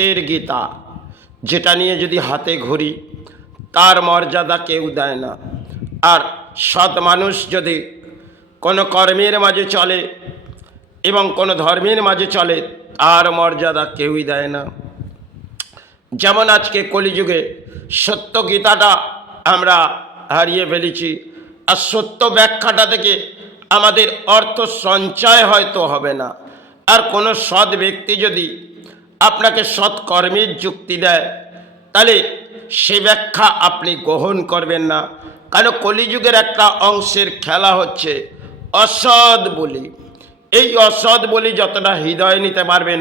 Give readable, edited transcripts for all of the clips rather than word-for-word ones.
সত্যের গীতা, যেটা নিয়ে যদি হাতে ঘুরি তার মর্যাদা কেউ দেয় না। আর সৎ মানুষ যদি কোনো কর্মের মাঝে চলে এবং কোনো ধর্মের মাঝে চলে তার মর্যাদা কেউই দেয় না। যেমন আজকে কলিযুগে সত্য গীতাটা আমরা হারিয়ে ফেলেছি, আর সত্য ব্যাখ্যাটা থেকে আমাদের অর্থ সঞ্চয় হয়তো হবে না। আর কোনো সৎ ব্যক্তি যদি আপনাকে সৎ কর্মের যুক্তি দেয় তাহলে সে ব্যাখ্যা আপনি গ্রহণ করবেন না, কারণ কলিযুগের একটা অংশের খেলা হচ্ছে অসৎ বলি। এই অসৎ বলি যতটা হৃদয়ে নিতে পারবেন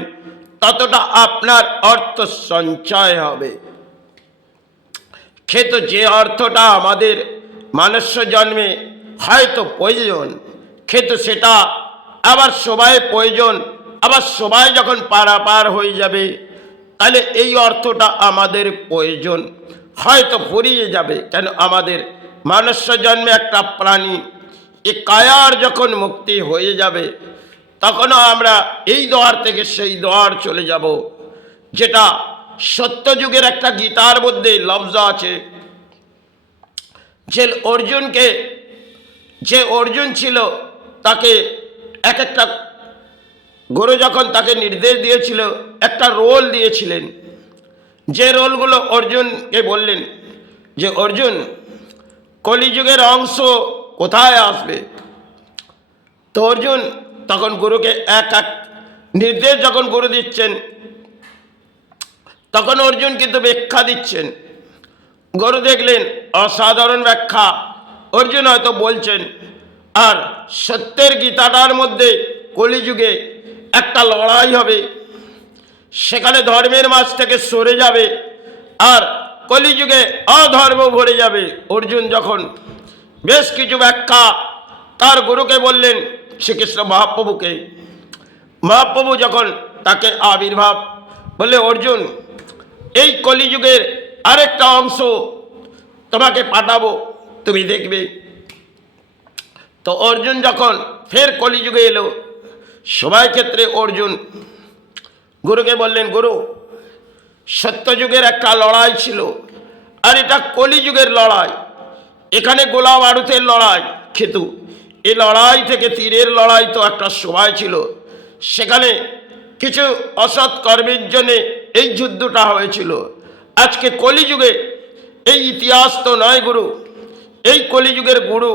ততটা আপনার অর্থ সঞ্চয় হবে। কিন্তু যে অর্থটা আমাদের মনুষ্য জন্মে হয়তো প্রয়োজন, কিন্তু সেটা আবার সবাই প্রয়োজন, আবার সবাই যখন পারাপার হয়ে যাবে তাহলে এই অর্থটা আমাদের প্রয়োজন হয়তো ফুরিয়ে যাবে। কেন আমাদের মনুষ্য জন্মে একটা প্রাণী এ কায়ার যখন মুক্তি হয়ে যাবে তখনও আমরা এই দ্বার থেকে সেই দ্বার চলে যাব। যেটা সত্যযুগের একটা গীতার মধ্যে লফজ আছে যে অর্জুন ছিল তাকে একটা গুরু যখন তাকে নির্দেশ দিয়েছিল একটা রোল দিয়েছিলেন, যে রোলগুলো অর্জুনকে বললেন যে অর্জুন কলিযুগের অংশ কোথায় আসবে। তো অর্জুন তখন গুরুকে এক এক নির্দেশ যখন গুরু দিচ্ছেন তখন অর্জুন কিন্তু ব্যাখ্যা দিচ্ছেন। গুরু দেখলেন অসাধারণ ব্যাখ্যা অর্জুন হয়তো বলছেন। আর সত্যের গীতাটার মধ্যে কলিযুগে একটা লড়াই হবে, সেখানে ধর্মের মাঝ থেকে সরে যাবে আর কলিযুগে অধর্ম ভরে যাবে। অর্জুন যখন বেশ কিছু ব্যাখ্যা তার গুরুকে বললেন, শ্রীকৃষ্ণ মহাপ্রভুকে, মহাপ্রভু যখন তাকে আবির্ভাব বললে অর্জুন এই কলিযুগের আরেকটা অংশ তোমাকে পাঠাবো, তুমি দেখবে। তো অর্জুন যখন ফের কলিযুগে এলো, সবাই ক্ষেত্রে অর্জুন গুরুকে বললেন, গুরু সত্যযুগের একটা লড়াই ছিল আর এটা কলিযুগের লড়াই, এখানে গোলা বারুদের লড়াই, কিন্তু এই লড়াই থেকে তীরের লড়াই তো একটা সময় ছিল, সেখানে কিছু অসৎ কর্মের জন্যে এই যুদ্ধটা হয়েছিল। আজকে কলিযুগে এই ইতিহাস তো নয় গুরু, এই কলিযুগের গুরু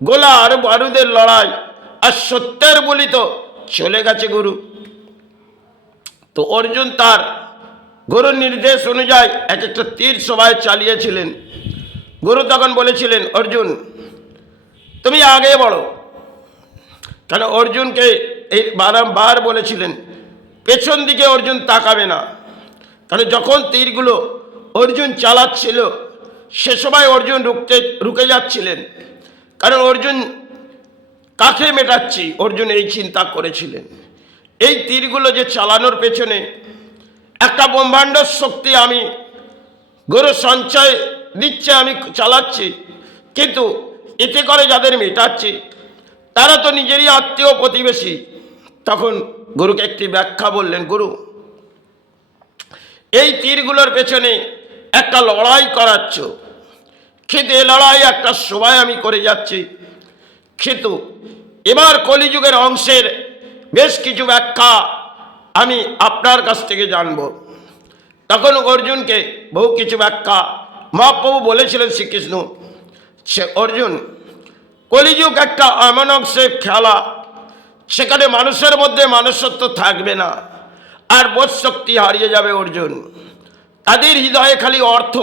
গোলা আর বারুদের লড়াই আর সত্যের বলি তো চলে গেছে গুরু। তো অর্জুন তার গুরুর নির্দেশ অনুযায়ী এক একটা তীর সবাই চালিয়েছিলেন। গুরু তখন বলেছিলেন, অর্জুন তুমি আগে বলো। কেন অর্জুনকে এই বারংবার বলেছিলেন পেছন দিকে অর্জুন তাকাবে না, কারণ যখন তীরগুলো অর্জুন চালাচ্ছিল সে সময় অর্জুন রুকে যাচ্ছিলেন, কারণ অর্জুন কাকে মেটাচ্ছি অর্জুন এই চিন্তা করেছিলেন। এই তীরগুলো যে চালানোর পেছনে একটা ব্রহ্মাণ্ড শক্তি আমি গুরু সঞ্চয় দিচ্ছে, আমি চালাচ্ছি, কিন্তু এতে করে যাদের মেটাচ্ছি তারা তো নিজেরই আত্মীয় প্রতিবেশী। তখন গুরুকে একটি ব্যাখ্যা বললেন, গুরু এই তীরগুলোর পেছনে একটা লড়াই করাচ্ছ, কিন্তু এ লড়াই একটা সময় আমি করে যাচ্ছি, কিন্তু এবার কলিযুগের অংশের বেশ কিছু ব্যাখ্যা আমি আপনার কাছ থেকে জানব। তখন অর্জুনকে বহু কিছু ব্যাখ্যা মহাপ্রভু বলেছিলেন শ্রীকৃষ্ণ, সে অর্জুন কলিযুগ একটা এমন অংশের খেলা, সেখানে মানুষের মধ্যে মনুষ্যত্ব থাকবে না আর বোধ শক্তি হারিয়ে যাবে অর্জুন। তাদের হৃদয়ে খালি অর্থ,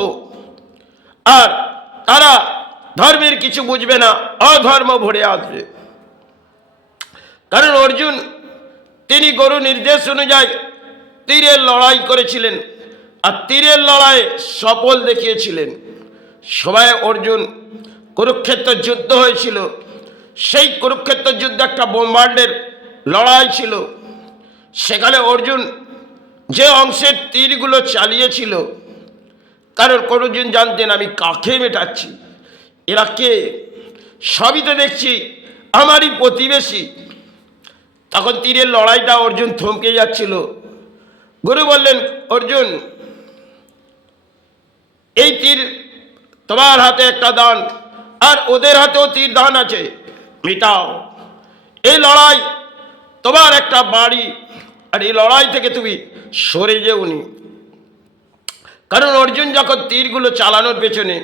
আর তারা ধর্মের কিছু বুঝবে না, অধর্ম ভরে আসবে। কারণ অর্জুন তিনি গুরু নির্দেশ অনুযায়ী তীরের লড়াই করেছিলেন আর তীরের লড়াই সফল দেখিয়েছিলেন। সবাই অর্জুন কুরুক্ষেত্র যুদ্ধ হয়েছিল, সেই কুরুক্ষেত্র যুদ্ধ একটা ব্রহ্মাণ্ডের লড়াই ছিল। সেখানে অর্জুন যে অংশের তীরগুলো চালিয়েছিল, কারণ অর্জুন জানতেন আমি কাকে মেটাচ্ছি, এরা কে, সবই তো দেখছি আমারই প্রতিবেশী। তখন তীরের লড়াইটা অর্জুন থমকে যাচ্ছিল। গুরু বললেন, অর্জুন, এই তীর তোমার হাতে একটা দান, আর ওদের হাতেও তীর দান আছে, মিটাও। এই লড়াই তোমার একটা বাড়ি, আর এই লড়াই থেকে তুমি সরে যেওনি। কারণ অর্জুন যখন তীরগুলো চালানোর পেছনে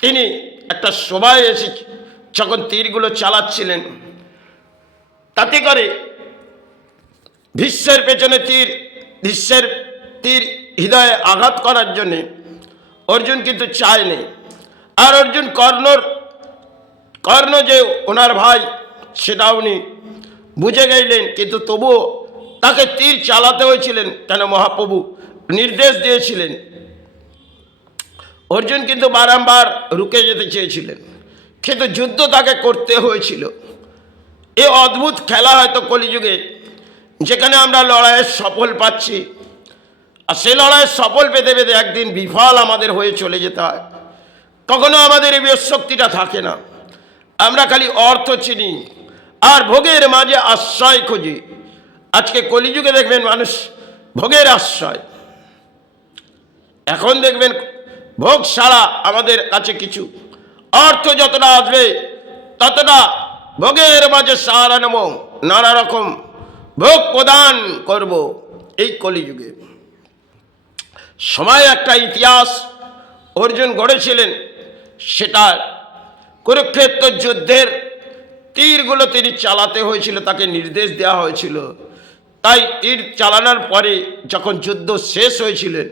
তিনি একটা সময় এসে যখন তীরগুলো চালাচ্ছিলেন, তাতে করে ভীষ্মের পেছনে ভীষ্মের তীর হৃদয়ে আঘাত করার জন্যে অর্জুন কিন্তু চায়নি। আর অর্জুন কর্ণ যে ওনার ভাই সেটা উনি বুঝে গেলেন, কিন্তু তবুও তাকে তীর চালাতে হয়েছিলেন, কেন মহাপ্রভু নির্দেশ দিয়েছিলেন। অর্জুন কিন্তু বারংবার রুকে যেতে চেয়েছিলেন, কিন্তু যুদ্ধ তাকে করতে হয়েছিল। এই অদ্ভুত খেলা হয়তো কলিযুগে, যেখানে আমরা লড়াইয়ের সফল পাচ্ছি, আর সেই লড়াইয়ের সফল পেতে পেতে একদিন বিফল আমাদের হয়ে চলে যেতে হয়। কখনো আমাদের এই শক্তিটা থাকে না, আমরা খালি অর্থ চিনি আর ভোগের মাঝে আশ্রয় খুঁজি। আজকে কলিযুগে দেখবেন মানুষ ভোগের আশ্রয়। এখন দেখবেন ভোগ ছাড়া আমাদের কাছে কিছু, অর্থ যতটা আসবে ততটা ভোগের মাঝে সাহারা নেব, নানা রকম ভোগ প্রদান করব। এই কলিযুগে সময় একটা ইতিহাস অর্জুন গড়েছিলেন, সেটা কুরুক্ষেত্র যুদ্ধের তীরগুলো তিনি চালাতে হয়েছিল, তাকে নির্দেশ দেওয়া হয়েছিল। তাই তীর চালানোর পরে যখন যুদ্ধ শেষ হয়েছিলেন,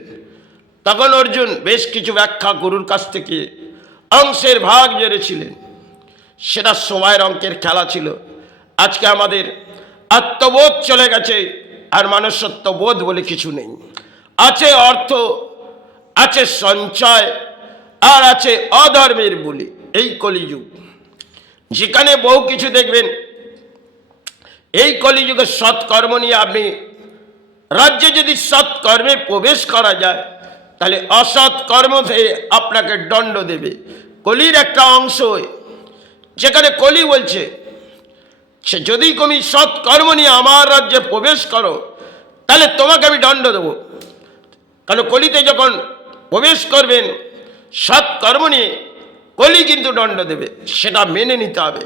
তখন অর্জুন বেশ কিছু ব্যাখ্যা গুরুর কাছ থেকে অংশের ভাগ জেনেছিলেন। সেটা সময়ের অঙ্কের খেলা ছিল। আজকে আমাদের আত্মবোধ চলে গেছে, আর মনুষ্যত্ববোধ বলে কিছু নেই। আছে অর্থ, আছে সঞ্চয়, আর আছে অধর্মের বলি। এই কলিযুগ, যেখানে বহু কিছু দেখবেন। এই কলিযুগে সৎকর্ম নিয়ে আপনি রাজ্যে যদি সৎকর্মে প্রবেশ করা যায়, তাহলে অসৎ কর্ম থেকে আপনাকে দণ্ড দেবে। কলির একটা অংশ, যেখানে কলি বলছে সে যদি তুমি সৎকর্ম নিয়ে আমার রাজ্যে প্রবেশ করো, তাহলে তোমাকে আমি দণ্ড দেবো। কারণ কলিতে যখন প্রবেশ করবেন সৎকর্ম নিয়ে, কলি কিন্তু দণ্ড দেবে, সেটা মেনে নিতে হবে।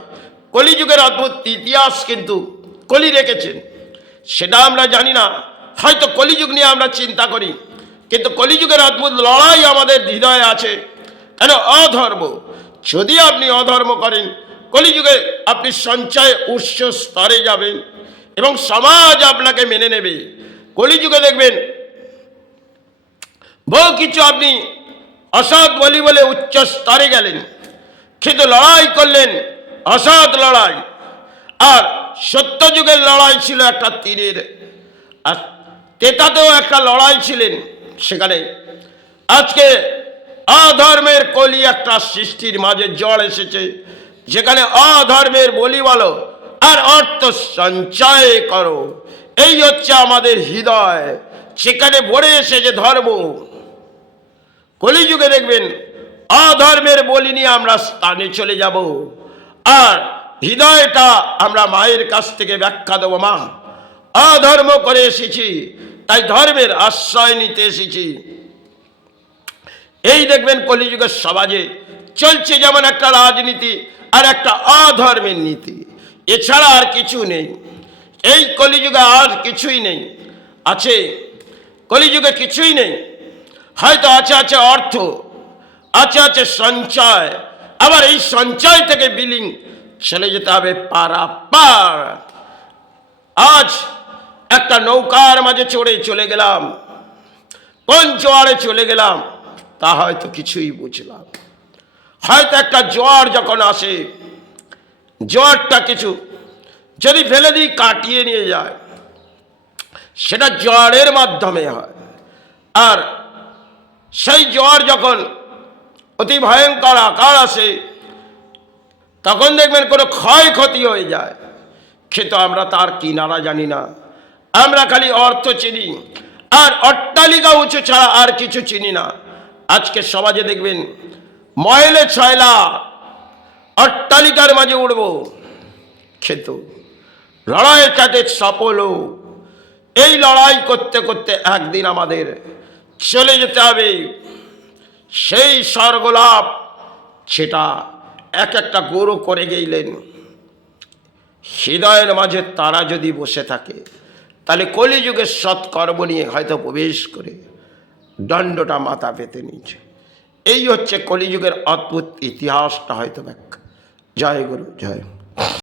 কলিযুগের অদ্ভুত ইতিহাস কিন্তু কলি রেখেছেন, সেটা আমরা জানি না। হয়তো কলিযুগ নিয়ে আমরা চিন্তা করি, কিন্তু কলিযুগের অদ্ভুত লড়াই আমাদের হৃদয়ে আছে। কেন? অধর্ম। যদি আপনি অধর্ম করেন, কলিযুগে আপনি সঞ্চয় উচ্চ স্তরে যাবেন এবং সমাজ আপনাকে মেনে নেবে। কলিযুগে দেখবেন বহু কিছু আপনি অসৎ বলি বলে উচ্চ স্তরে গেলেন, কিন্তু লড়াই করলেন অসৎ লড়াই। আর সত্যযুগের লড়াই ছিল একটা তীরের, আর তেতাতেও একটা লড়াই ছিলেন। সেখানে আজকে অধর্মের কলি একটা সৃষ্টির মাঝে জড় এসেছে, যেখানে অধর্মের বলি বলো আর অর্থ সঞ্চয় করো। এই হচ্ছে আমাদের হৃদয়, সেখানে ভরে এসেছে ধর্ম। কলিযুগে দেখবেন অধর্মের বলি নিয়ে আমরা স্থানে চলে যাব, আর হৃদয়টা আমরা মায়ের কাছ থেকে ব্যাখ্যা দেবো, মা অধর্ম করে এসেছি, তাই ধর্মের আশ্রয় নিতে এসেছি। এই দেখবেন কলিযুগের সমাজে চলছে যেমন একটা রাজনীতি আর একটা অধর্মের নীতি, এছাড়া আর কিছু নেই। এই কলিযুগে আর কিছুই নেই। আছে কলিযুগে কিছুই নেই, হয়তো আছে অর্থ, আছে সঞ্চয়। আবার এই সঞ্চয় থেকে বিলিং চলে যেতে হবে পারাপার। আজ একটা নৌকার মাঝে চড়ে চলে গেলাম, কোন জোয়ারে চলে গেলাম তা হয়তো কিছুই বুঝলাম। হয়তো একটা জোয়ার যখন আসে, জোয়ারটা কিছু যদি ফেলে দিই কাটিয়ে নিয়ে যায়, সেটা জোয়ারের মাধ্যমে হয়। আর সেই জোয়ার যখন অতি ভয়ঙ্কর আকার আসে, তখন দেখবেন কোনো ক্ষয়ক্ষতি হয়ে যায়, কিন্তু আমরা তার কিনারা জানি না। আমরা খালি অর্থ চিনি, আর অট্টালিকা উঁচু ছাড়া আর কিছু চিনি না। আজকে সমাজে দেখবেন ময়লে ছয়লা অট্টালিকার মাঝে উঠব, কিন্তু লড়াইয়ের কাছে সফল এই লড়াই করতে করতে একদিন আমাদের চলে যেতে হবে সেই স্বর্গলাভ। সেটা এক একটা গুরু করে গেলেন। হৃদয়ের মাঝে তারা যদি বসে থাকে, তাহলে কলিযুগের সৎকর্ম নিয়ে হয়তো প্রবেশ করে দণ্ডটা মাথা পেতে নিচ্ছে। এই হচ্ছে কলিযুগের অদ্ভুত ইতিহাসটা হয়তো ব্যাখ্যা। জয় গুরু, জয়।